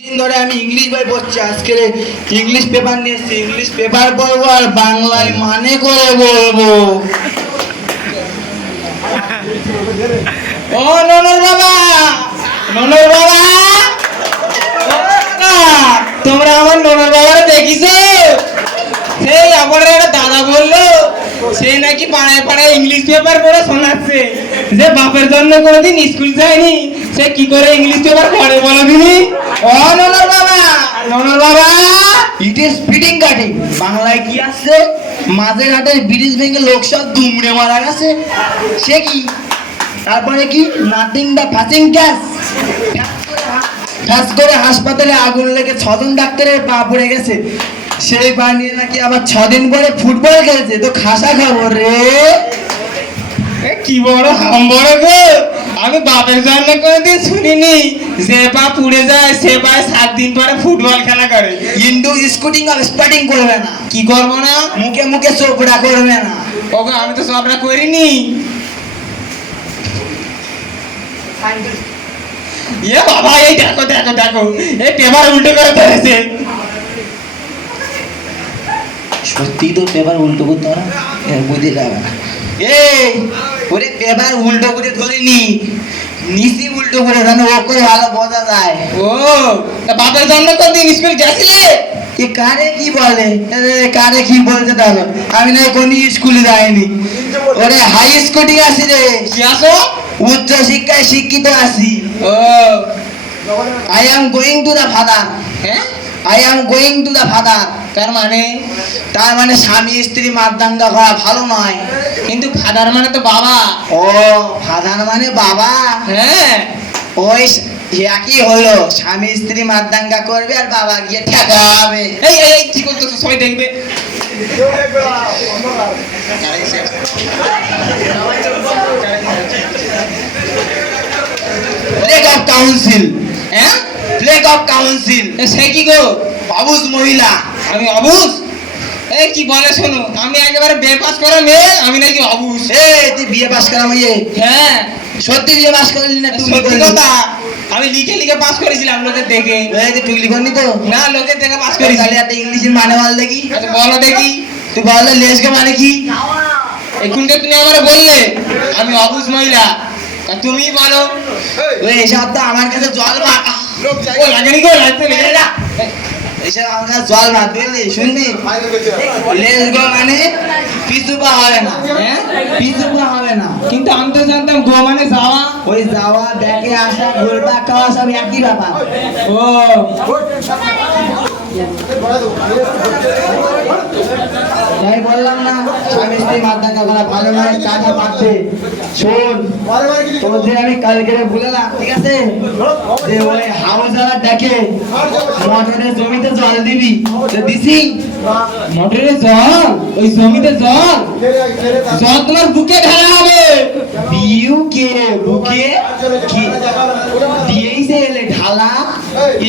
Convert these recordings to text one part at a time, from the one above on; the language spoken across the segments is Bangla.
দিন ধরে আমি ইংলিশ বই পড়ছি, আজকে ইংলিশ পেপার নিয়ে এসেছি। ইংলিশ পেপার পড়বো আর বাংলায় মানে করে বলবো। ও ননর বাবা, ননর বাবা, তোমরা আমার ননর বাবারা দেখিছো? সেই আমার একটা দাদা বললো সে নাকি পাড়ায় পাড়ায় ইংলিশ পেপার পড়ে শোনাচ্ছে, যে বাপের জন্য কোনোদিন স্কুল যায়নি সে কি করে ইংলিশ পেপার পড়ে বলো দিনি। ও ননর বাবা, ননর বাবা, ইট ইজ ফিটিং কাটিং। বাংলায় কি আছে? মাঝে ঘাটে ব্রিটিশ ভেঙে লোক সব দুমড়ে মারা গেছে, সে কি? তারপরে কি? নাথিং দা ফাচিং ক্যাশ। ঠাস করে হাসপাতালে আগুন লেগে 6 জন ডাক্তারের পা পড়ে গেছে, সেই পা নিয়ে নাকি আবার 6 দিন পরে ফুটবল খেলছে। তো খাসা খবর রে, কি বড় হাম বড় গো। আমি বাপের জন্য কোনোদিন শুনিনি যে পা পুড়ে যায় সে পায়ে 7 দিন পরে ফুটবল খেলা করে। ইন্ডু স্কুটিং আর স্পাটিং করবে না। কি করবো না? মুখে মুখে চোপড়া করবে না। ওগো আমি তো চোপড়া করিনি। এ বাবা, এই দেখো দেখো দেখো, এই পেপার উল্টো করে ধরেছে। সত্যি তো পেপার উল্টো করতে হবে না, বুঝে যাবে না। এই ওরে পেপার উল্টো করে ধরিনি, নিচি উল্টো করে জানো, ওকে ভালো বোঝা যায়। ও তা বাপের জন্য কোনদিন স্কুল গেছিলে? এ কারে কি বলে, কারে কি বলছে দেখো, আমি না কোন স্কুলে যাইনি। ওরে হাই স্কুটিং আছি রে। কি আসো? উচ্চ শিক্ষায় শিক্ষিত আছি। ও I am going to the father. হ্যাঁ, I am going to the father. তার মানে? তার মানে স্বামী স্ত্রী মারদাঙ্গা করা ভালো নয়, কিন্তু ফাদার মানে তো বাবা। ও ফাদার মানে বাবা। হ্যাঁ, ওই একই হলো, স্বামী স্ত্রী মারদাঙ্গা করবে আর বাবা গিয়ে ঠেকাবে। এই এই কি করতেছো? সবাই দেখবে। Plague of council. হ্যাঁ, প্লেগ অফ কাউন্সিল। সে কি গো? অবুঝ মহিলা। আমি অবুঝ? এই কি বলে শোনো, আমি একেবারে বিয়ে পাস করা মেয়ে, আমি নাকি অবুঝ? এই তুই বিয়ে পাস করা মেয়ে? হ্যাঁ। সত্যি বিয়ে পাস করলি না? তুমি সত্যি কথা, আমি লিখে লিখে পাস করেছিলাম লোকের দেখে। এই তুই টুকলি করনি তো? না, লোকের দেখে পাস করেছি। তাহলে একটা ইংলিশের মানে বল দেখি। আচ্ছা বলো দেখি। তুই বললে লেসকে মানে কি? এখনকে তুমি আমারে বললে আমি অবুঝ মহিলা, তুমি বলো। ওই এসব তো আমার কাছে জল ভাত। ও লাগেনি গো, লাগতে লেগে যা। এসব আমার কাছে জল ভাত, বুঝলি? শুনবি? লেস গো মানে পিছু পা হবে না। হ্যাঁ, পিছু পা হবে না। কিন্তু আমি তো জানতাম গো মানে যাওয়া। ওই যাওয়া, দেখে আসা, ঘুরপাক খাওয়া সব একই ব্যাপার। ও তাই বললাম না, স্বামী স্ত্রী মারদাঙ্গা করা ভালো নয়, কাজা পাচ্ছে। শোন, তোদের আমি কালকে বললাম, ঠিক আছে, যে ওই হাউজারা দেখে মোটরের জমিতে জল দিবি, দিছি? মোটরের জল ওই জমিতে জল, জল তোমার বুকে ঢালা হবে। বিউকে বুকে দিয়েই যে এলে ঢালা,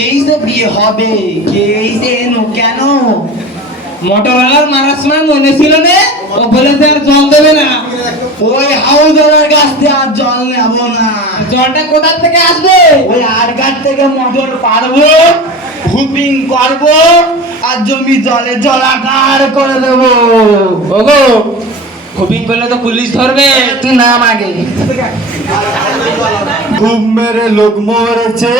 এই যে বিয়ে হবে। কে এই যে এনো কেন? মোটরওয়ালার মারার সময় মনে ছিল না, ও বলেছে আর জল দেবে না। ওই হাউজারের কাছ থেকে আর জল নেব না। জলটা কোথা থেকে আসবে? ওই আড়ঘাট থেকে মোটর পারবো, হুপিং করবো আর জমি জলে জলাকার করে দেবো। ওগো, হুপিং করলে তো পুলিশ ধরবে। তুই নাম আগে। ঘুম মেরে লোক মরেছে,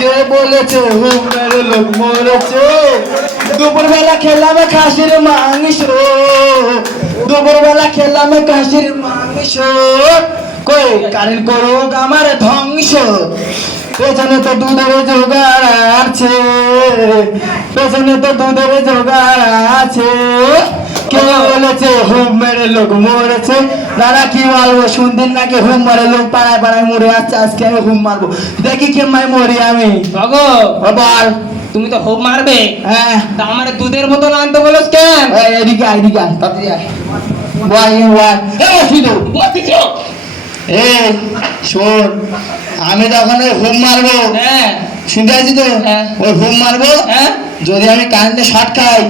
কে বলেছে ঘুম মেরে লোক মরেছে? দুপুরবেলা খেলাম খাসির মাংস, দুপুরবেলা খেলাম খাসির মাংস, কই কারেন্ট করুক আমার ধ্বংস। পেছনে তো দুধের জোগাড় আছে, পেছনে তো দুধের জোগাড় আছে। কে বলেছে হুম মেরে লোক মরেছে? দাদা কি বলবো, শুনতেন নাকি হুম মারে লোক পাড়ায় পাড়ায় মরে আসছে, আজকে আমি হুম মারবো, দেখি কেমন মরি আমি। বাগো বল, তুমি তো হোপ মারবে। হ্যাঁ, তা আমার দুধের বোতল আনতে বলছ কেন? এদিকে আয়, এদিকে আয়, তাড়াতাড়ি আয়। বল বল, এই শুধু বলছিস। এই শোন, আমি যখন ওই হোম মারবো, হ্যাঁ শুনতে আছি তো, ওই হোম মারবো, হ্যাঁ যদি আমি কারেন্টে শর্ট খাই,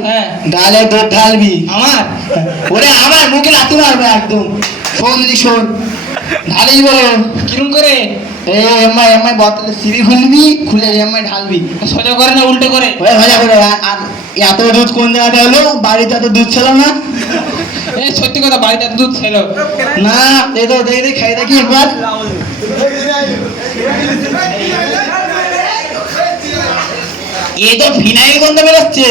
গালে দৌড় ঢালবি। আমার? ওরে আমার মুখে লাথি মারবে একদম। শোন দিদি শোন, ঢালিস বলো। কিরম করে? এমআই এমআই বোতলে সিবি খুলবি, খুলে এমআই ঢালবি। সোজা করে না উল্টো করে? ওই ভাজা করে। আর এত দুধ কোন জায়গাতে হলো? বাড়িতে এত দুধ ছিল না। এই সত্যি কথা, বাড়িতে এত দুধ ছিল না, এই তো দেখি খাই দেখি একবার। এই তো ফিনাইল গন্ধ বেরোচ্ছে।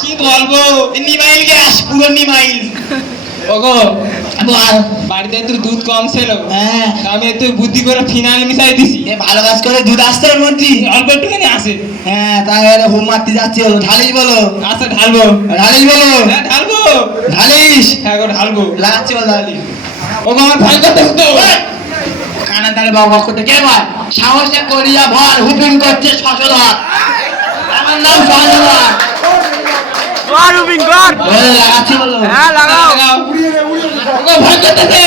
কি বলবো, নিমাইল গ্যাস, পুরো নিমাইল। ওগো বল। বাড়িতে একটু দুধ কম ছিল, হ্যাঁ, আমি একটু বুদ্ধি করে ফিনাইল মিশাই দিছি। এ ভালো কাজ করে দুধ আসতে ওর মধ্যে। অল্প একটুখানি আসে। হ্যাঁ, তাহলে হোম মারতে যাচ্ছি হলো। ঢালিস বলো, আচ্ছা ঢালবো। ঢালিস বলো, হ্যাঁ ঢালবো। ঢালিস। হ্যাঁ গো ঢালবো। লাগাচ্ছি বলো, ঢালিস। ওগো আমার ভয় করতেছে তো। কানা তারে বাবা করতে কে ভাই? সাহসে করিয়া ভর হুপিং করছে শশধর। আমার নাম শশধর। লাগাচ্ছি বলো। লাগাও। ওগো ভয় করতেছে।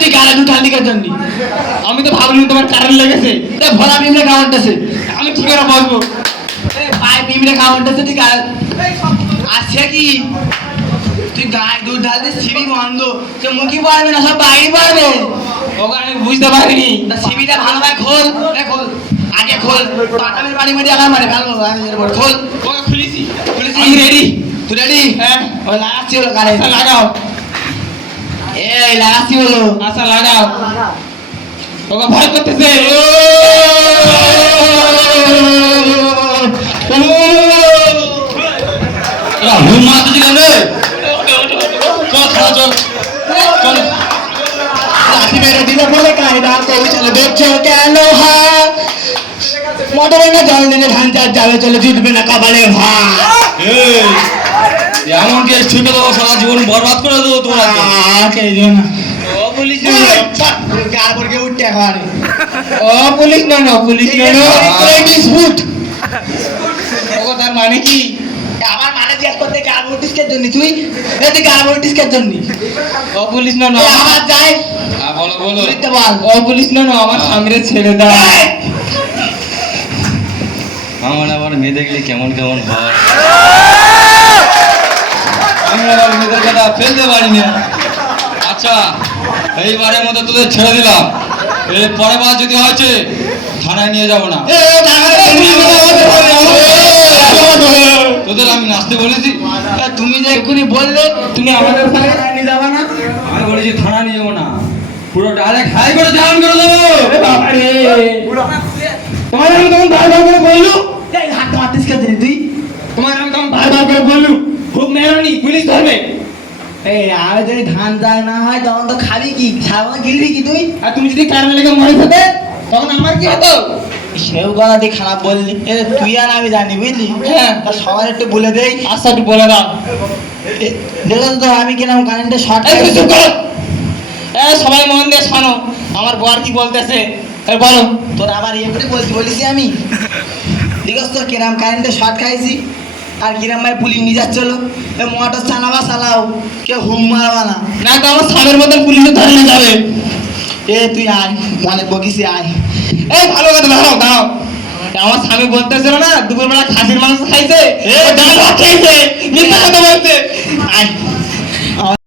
তুই গাড়ি দু ঠান্ডিকার জন্য। আমি তো ভাবলাম তোমার কারেন্ট লেগেছে। ভোলা পিমড়ে খাওয়ানতেছে। আমি ঠিক করে বসবো। পায়ে পিমড়ে খাওয়ানতেছে। তুই গায়ে আসছে কি? তুই গায়ে দুধ ঢালতে সিবি বন্ধ, সে মুখি পারবে না, সব বাইরে পারবে। ওগো আমি বুঝতে পারিনি। তা সিবিটা ভালোভাবে খোল। খোল আগে, খোল। পাটামের বাড়ি মেরে আলাম মানে ভালো খোল। ওগো খুলেছি। খুলেছি? আমি রেডি। তুই রেডি? হ্যাঁ। ওই লাগাচ্ছি হলো গাড়ি। আচ্ছা লাগাও। এই লাগাচ্ছি হলো। আচ্ছা লাগাও। ওগো ভয় করতেছে। হুম মারতে দিলাম রে। লাঠি মেরে দিলে বলে কায়দা কবি চলে দেখছো কেন হাত মোটরে না জল দিলে ধান চাষ যাবে চলে জুটবে না কপালে ভাত। এমন কেস ছুটে দেবো, সারা জীবন বরবাদ করে দেবো তোমরা। সেই জন্য ও পুলিশ গাল পড়কে উঠতে পারে। ও পুলিশ না, না পুলিশ না। বিস্কুট ওগো তার মানে কি? আমার মানে জিজ্ঞাসা করতে গাল পড়তিস কে জন্য? তুই তুই গাল পড়তিস কে জন্য? ও পুলিশ না, না আমার যাই হ্যাঁ বলো বলো। বলতে বল। ও পুলিশ না, না আমার সামনে ছেড়ে দাও। আমার আবার মেয়ে দেখলে কেমন কেমন হয়। আমি আবার মেয়েদের কথা ফেলতে পারি না। আচ্ছা এইবারের মতো তোদের ছেড়ে দিলাম, এর পরের বার যদি হয়েছে থানায় নিয়ে যাবো না। তোদের আমি নাচতে বলেছি? তুমি যে এক্ষুনি বললে তুমি আমাদের সঙ্গে নিয়ে যাবে না। আমি বলেছি থানা নিয়ে যাবো না, পুরো ডাইরেক্ট হাই করে জাহান করে দেবো। তোমার আমি তখন ভাই ভাই করে বললু। এই হাত মারতিস কে জন্য তুই? তোমার আমি তখন ভাই ভাই করে বললু, খুব মেহরবানি, পুলিশ ধরবে। এই আর যদি ধান যায় না হয় তখন তো খাবি কি? সারা গিলবি কি তুই? আর তুমি যদি কারেন্ট লেগে মরে যেতে তখন আমার কি হতো? সেও কথা তুই খারাপ বললি। তুই আর আমি জানি বুঝলি। হ্যাঁ। তা সবার একটু বলে দেই। আচ্ছা একটু বলে দাও। দেখলেন তো আমি কিরকম কারেন্টে শর্ট। এই তুই চুপ কর। সবাই মন দিয়ে শোনো, আমার বর কি বলতেছে বলো। তোর আবার ইয়ে করে বলিসি আমি। দেখছ তো কিরাম কারেন্টে শর্ট খাইছি আর কিরাম ভাই পুলিশ নিয়ে যাচ্ছিল। মোটর চালাবা চালাও, কেউ হুম মারবা না। না তো আমার স্বামীর মতন পুলিশে ধরে নিয়ে যাবে। তুই আয়, অনেক বকিসি আয়। এই ভালো কথা, দাঁড়াও দাঁড়াও। আমার স্বামী বলতেছিল না দুপুরবেলা খাসির মাংস খাইছে, ডাল ভাত খাইছে, মিথ্যা কথা বলছে। আয়।